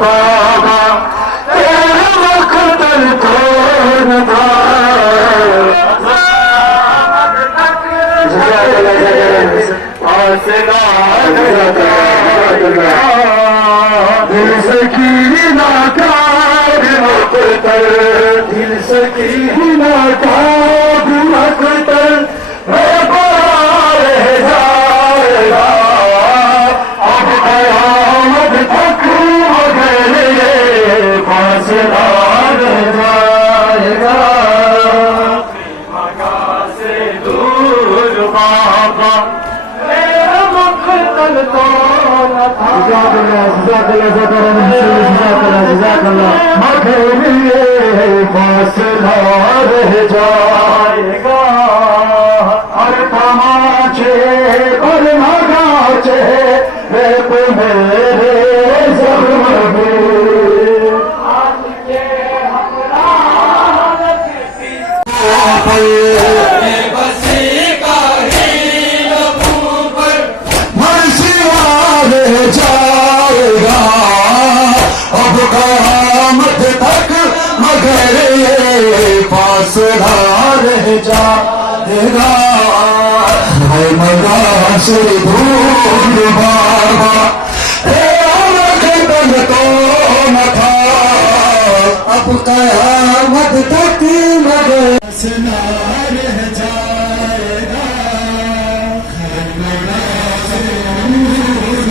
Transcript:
بابا تیرا مقتل کون تھا دل سکینہ کا مقتل دل سکینہ کا مقتل رہ جائے گا اب قیامت تک مگر یہ فاصلہ رہ جائے گا مکہ سے دور بابا تیرا مقتل کون تھا مگر یہ فاصلہ رہ جائے گا اور تماچے اور نگاچے میرے زخم میں جائے گا اب قیامت تک مگر یہ فاصلہ رہ جائے گا ہے مگا سے دور بابا تیرا مقتل کون تھا اب قیامت تک مگر فاصلہ رہ جائے گا ہے مگا سے دور